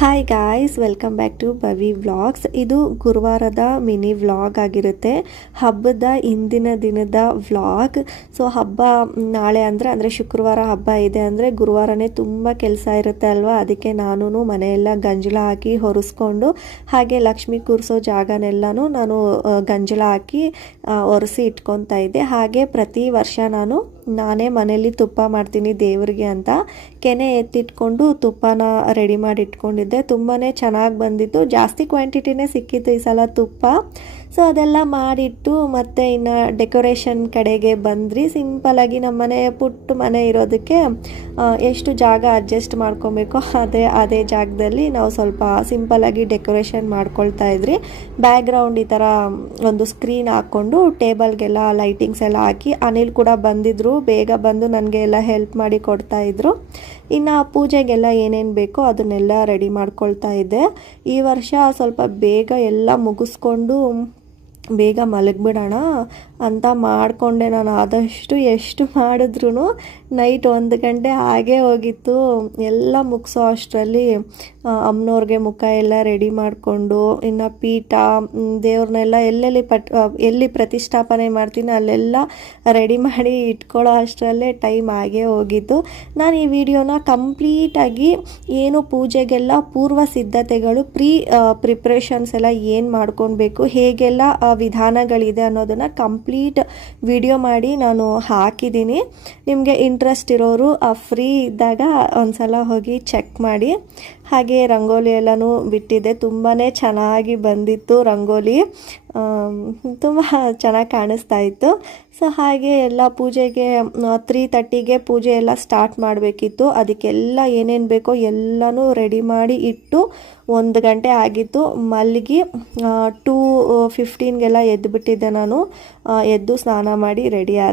Hi guys, welcome back to Bavi vlogs. ಇದು ಗುರುವಾರದ mini vlog ಆಗಿರುತ್ತೆ, ಹಬ್ಬದ ಹಿಂದಿನ ದಿನದ ವ್ಲಾಗ್. ಸೊ ಹಬ್ಬ ನಾಳೆ ಅಂದರೆ ಶುಕ್ರವಾರ ಹಬ್ಬ ಇದೆ ಅಂದರೆ ಗುರುವಾರನೇ ತುಂಬ ಕೆಲಸ ಇರುತ್ತೆ ಅಲ್ವಾ. ಅದಕ್ಕೆ ನಾನು ಮನೆಯೆಲ್ಲ ಗಂಜಲ ಹಾಕಿ ಹೊರಿಸ್ಕೊಂಡು ಹಾಗೆ ಲಕ್ಷ್ಮಿ ಕೂರಿಸೋ ಜಾಗನೆಲ್ಲನೂ ನಾನು ಗಂಜಲ ಹಾಕಿ ಒರೆಸಿ ಇಟ್ಕೊತಾ ಇದ್ದೆ. ಹಾಗೆ ಪ್ರತಿ ವರ್ಷ ನಾನೇ ಮನೆಯಲ್ಲಿ ತುಪ್ಪ ಮಾಡ್ತೀನಿ ದೇವರಿಗೆ ಅಂತ ಕೆನೆ ಎತ್ತಿಟ್ಕೊಂಡು ತುಪ್ಪನ ರೆಡಿ ಮಾಡಿ ಇಟ್ಕೊಂಡಿದ್ದೆ. ತುಂಬಾ ಚೆನ್ನಾಗಿ ಬಂದಿತ್ತು, ಜಾಸ್ತಿ ಕ್ವಾಂಟಿಟಿನೇ ಸಿಕ್ಕಿತ್ತು ಈ ಸಲ ತುಪ್ಪ. ಸೊ ಅದೆಲ್ಲ ಮಾಡಿಟ್ಟು ಮತ್ತೆ ಇನ್ನು ಡೆಕೋರೇಷನ್ ಕಡೆಗೆ ಬಂದ್ರಿ. ಸಿಂಪಲಾಗಿ ನಮ್ಮ ಮನೆ ಪುಟ್ಟ ಮನೆ ಇರೋದಕ್ಕೆ ಎಷ್ಟು ಜಾಗ ಅಡ್ಜಸ್ಟ್ ಮಾಡ್ಕೊಬೇಕೋ ಅದೇ ಜಾಗದಲ್ಲಿ ನಾವು ಸ್ವಲ್ಪ ಸಿಂಪಲಾಗಿ ಡೆಕೋರೇಷನ್ ಮಾಡ್ಕೊಳ್ತಾ ಇದ್ರಿ. ಬ್ಯಾಕ್ಗ್ರೌಂಡ್ ಈ ಥರ ಒಂದು ಸ್ಕ್ರೀನ್ ಹಾಕ್ಕೊಂಡು ಟೇಬಲ್ಗೆಲ್ಲ ಲೈಟಿಂಗ್ಸ್ ಎಲ್ಲ ಹಾಕಿ ಅನಿಲ್ ಕೂಡ ಬಂದಿದ್ರು, ಬೇಗ ಬಂದು ನನಗೆ ಎಲ್ಲ ಹೆಲ್ಪ್ ಮಾಡಿ ಕೊಡ್ತಾ ಇದ್ರು. ಇನ್ನು ಪೂಜೆಗೆಲ್ಲ ಏನೇನು ಬೇಕೋ ಅದನ್ನೆಲ್ಲ ರೆಡಿ ಮಾಡ್ಕೊಳ್ತಾ ಇದ್ದೆ. ಈ ವರ್ಷ ಸ್ವಲ್ಪ ಬೇಗ ಎಲ್ಲ ಮುಗಿಸ್ಕೊಂಡು ಬೇಗ ಮಲಗಿಬಿಡೋಣ ಅಂತ ಮಾಡಿಕೊಂಡೆ. ನಾನು ಆದಷ್ಟು ಎಷ್ಟು ಮಾಡಿದ್ರೂ ನೈಟ್ 1 ಗಂಟೆ ಹಾಗೇ ಹೋಗಿತ್ತು. ಎಲ್ಲ ಮುಗಿಸೋ ಅಷ್ಟರಲ್ಲಿ ಅಮ್ಮನವ್ರಿಗೆ ಮುಖ ಎಲ್ಲ ರೆಡಿ ಮಾಡಿಕೊಂಡು ಇನ್ನು ಪೀಠ ದೇವ್ರನ್ನೆಲ್ಲ ಎಲ್ಲಿ ಪ್ರತಿಷ್ಠಾಪನೆ ಮಾಡ್ತೀನಿ ಅಲ್ಲೆಲ್ಲ ರೆಡಿ ಮಾಡಿ ಇಟ್ಕೊಳ್ಳೋ ಅಷ್ಟರಲ್ಲೇ ಟೈಮ್ ಆಗೇ ಹೋಗಿತ್ತು. ನಾನು ಈ ವಿಡಿಯೋನ ಕಂಪ್ಲೀಟಾಗಿ ಏನು ಪೂಜೆಗೆಲ್ಲ ಪೂರ್ವ ಸಿದ್ಧತೆಗಳು ಪ್ರಿಪ್ರೇಷನ್ಸ್ ಎಲ್ಲ ಏನು ಮಾಡ್ಕೊಳ್ಬೇಕು, ಹೇಗೆಲ್ಲ ವಿಧಾನಗಳಿದೆ ಅನ್ನೋದನ್ನು ಕಂಪ್ಲೀಟ್ ವಿಡಿಯೋ ಮಾಡಿ ನಾನು ಹಾಕಿದ್ದೀನಿ. ನಿಮಗೆ ಇಂಟ್ರೆಸ್ಟ್ ಇರೋರು ಫ್ರೀ ಇದ್ದಾಗ ಒಂದ್ಸಲ ಹೋಗಿ ಚೆಕ್ ಮಾಡಿ. ಹಾಗೆ ರಂಗೋಲಿ ಎಲ್ಲನೂ ಬಿಟ್ಟಿದ್ದೆ, ತುಂಬಾ ಚೆನ್ನಾಗಿ ಬಂದಿತ್ತು ರಂಗೋಲಿ, ತುಂಬ ಚೆನ್ನಾಗಿ ಕಾಣಿಸ್ತಾ ಇತ್ತು. ಸೊ ಹಾಗೆ ಎಲ್ಲ ಪೂಜೆಗೆ 3:30ಗೆ ಪೂಜೆ ಎಲ್ಲ ಸ್ಟಾರ್ಟ್ ಮಾಡಬೇಕಿತ್ತು. ಅದಕ್ಕೆಲ್ಲ ಏನೇನು ಬೇಕೋ ಎಲ್ಲನೂ ರೆಡಿ ಮಾಡಿ ಇಟ್ಟು 1 ಗಂಟೆ ಆಗಿತ್ತು. ಮಲಗಿ 2:15ಗೆಲ್ಲ ಎದ್ದುಬಿಟ್ಟಿದ್ದೆ ನಾನು. ಎದ್ದು ಸ್ನಾನ ಮಾಡಿ ರೆಡಿ